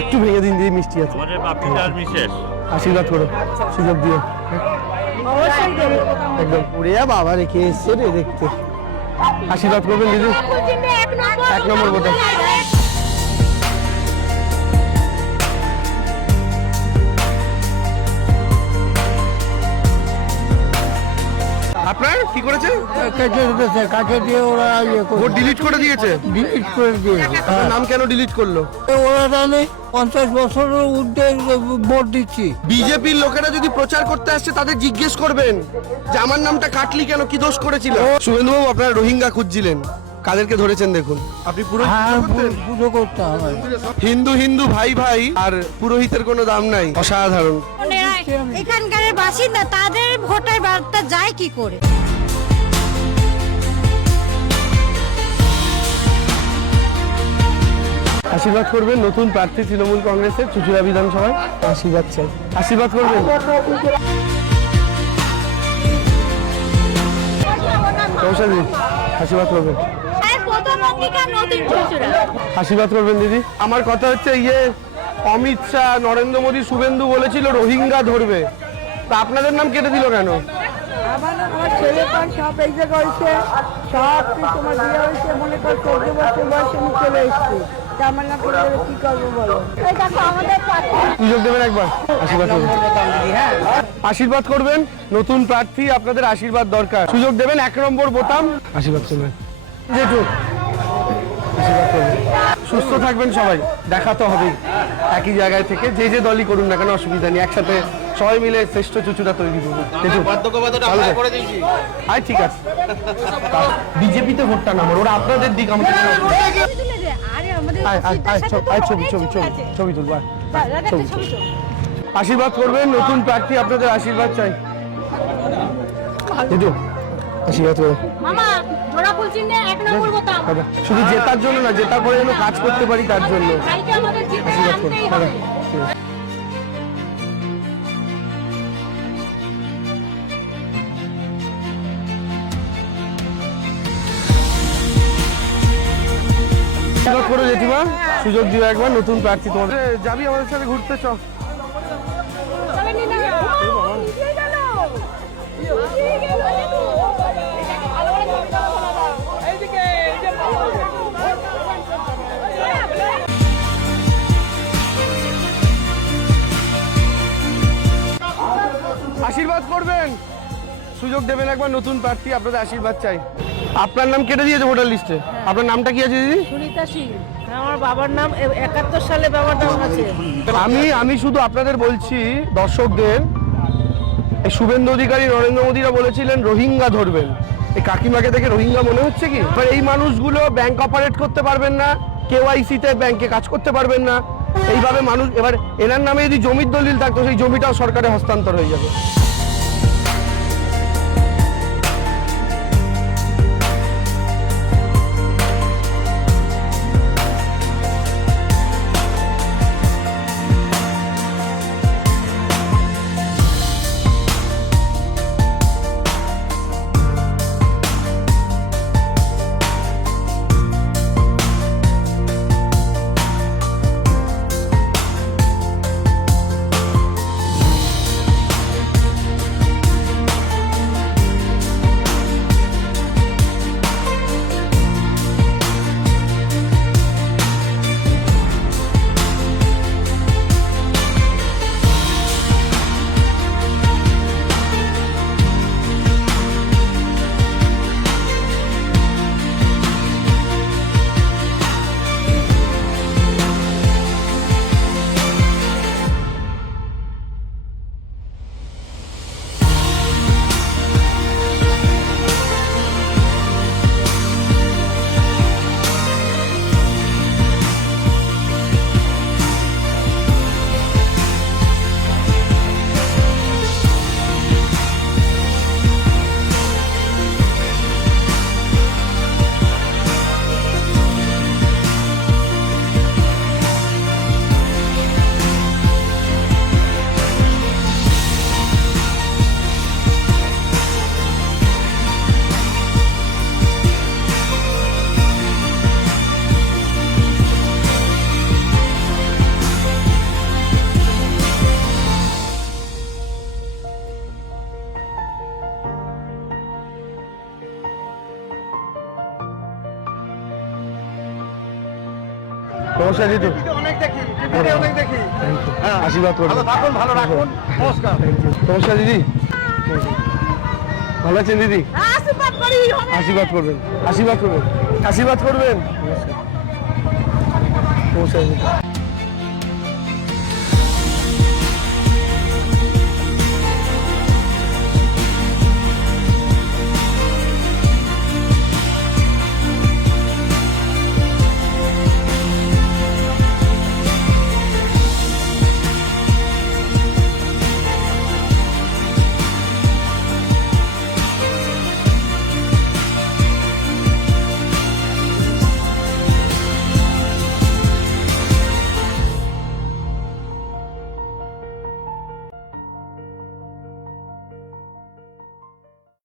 একটু ভেঙে দিন দিদি, মিষ্টি আছে। আশীর্বাদ করো, সুযোগ দিও। একদম উড়িয়া বাবা রেখে এসছে রে দেখতে। আশীর্বাদ করবেন দিদি, 1 নম্বর বোতাম। আপনার কি করেছে? কাকে দিয়ে ওরা ভোট ডিলিট করে দিয়েছে। ডিলিট করে দিয়েছে। আপনার নাম কেন ডিলিট করলো? ওরা জানে 50 বছরের ঊর্ধ্বে ভোট দিচ্ছি। বিজেপির লোকেরা যদি প্রচার করতে আসছে তাদের জিজ্ঞেস করবেন যে আমার নামটা কাটলি কেন, কি দোষ করেছিল? শুভেন্দুবাবু, আপনারা রোহিঙ্গা খুঁজছিলেন, কাদেরকে ধরেছেন দেখুন। আপনি পুজো করতে হবে। হিন্দু হিন্দু ভাই ভাই, আর পুরোহিতের কোনো দাম নাই। অসাধারণ। এখানকার বাসিন্দা, তাদের ভোটার বার্তা যায় কি করে? আশীর্বাদ করবেন নতুন প্রার্থী তৃণমূল কংগ্রেসের চুচুড়া বিধানসভায়। আশীর্বাদ চাই, আশীর্বাদ করবেন। আশীর্বাদ করবেন, আশীর্বাদ করবেন দিদি। আমার কথা হচ্ছে অমিত শাহ, নরেন্দ্র মোদী, শুভেন্দু বলেছিল রোহিঙ্গা ধরবে, তা আপনাদের নাম কেটে দিল কেন? আমার ছেলে পান সব এই জায়গায় হয়েছে, সব তোমার বিয়ে হয়েছে, মনে কর 14 বছর বয়সে আমি চলে এসেছি। আমার নাম কি করবো বলো? সুযোগ দেবেন একবার, আশীর্বাদ করবেন। আশীর্বাদ করবেন নতুন প্রার্থী, আপনাদের আশীর্বাদ দরকার। সুযোগ দেবেন, 1 নম্বর বোতাম। আশীর্বাদ করবেন জেঠু, আশীর্বাদ করবেন। সুস্থ থাকবেন সবাই, দেখা তো হবেই একই জায়গায় থেকে, যে যে দলই করুন না কেন অসুবিধা নেই, একসাথে সবাই মিলে শ্রেষ্ঠ চুচুড়া তৈরি করবো। ঠিক আছে, বিজেপিতে ভোটটা নামার, ওরা আপনাদের দিক, আমাদের ছবি ছবি ছবি ছবি তুলবো। আশীর্বাদ করবেন নতুন প্রার্থী, আপনাদের আশীর্বাদ চাই। আশীর্বাদ করবেন শুধু জেতার জন্য না, জেতার পরে যেন কাজ করতে পারি তার জন্য। আশীর্বাদ করুন। আশীর্বাদ করো জেঠিমা, সুযোগ দিও একবার নতুন প্রার্থী। তোমাদের যাবি আমাদের সাথে ঘুরতে? চ। আশীর্বাদ করবেন, সুযোগ দেবেন একবার নতুন প্রার্থী, আপনাদের আশীর্বাদ চাই। আপনার নাম কেটে দিয়েছে ভোটার লিস্টে। আপনার নামটা কি আছে দিদি? সুনিতা সিং। আমার বাবার নাম 71 সালে বাবার নাম আছে। আমি শুধু আপনাদের বলছি, দর্শকদের, এই শুভেন্দু অধিকারী, নরেন্দ্র মোদীরা বলেছিলেন রোহিঙ্গা ধরবেন। এই কাকিমাকে দেখে রোহিঙ্গা মনে হচ্ছে কি? এবার এই মানুষগুলো ব্যাংক অপারেট করতে পারবেন না, কেওয়াইসিতে ব্যাংকে কাজ করতে পারবেন না। এইভাবে মানুষ, এবার এনার নামে যদি জমির দলিল থাকতো, সেই জমিটাও সরকারে হস্তান্তর হয়ে যাবে। নমস্কার জিতু। অনেক দেখি, টিভিতে অনেক দেখি। হ্যাঁ। আশীর্বাদ করবেন। ভালো থাকুন, ভালো রাখুন। নমস্কার। নমস্কার দিদি। ভালো আছেন দিদি? আশীর্বাদ করি আশীর্বাদ করবেন, আশীর্বাদ করবেন, আশীর্বাদ করবেন। নমস্কার জিতু।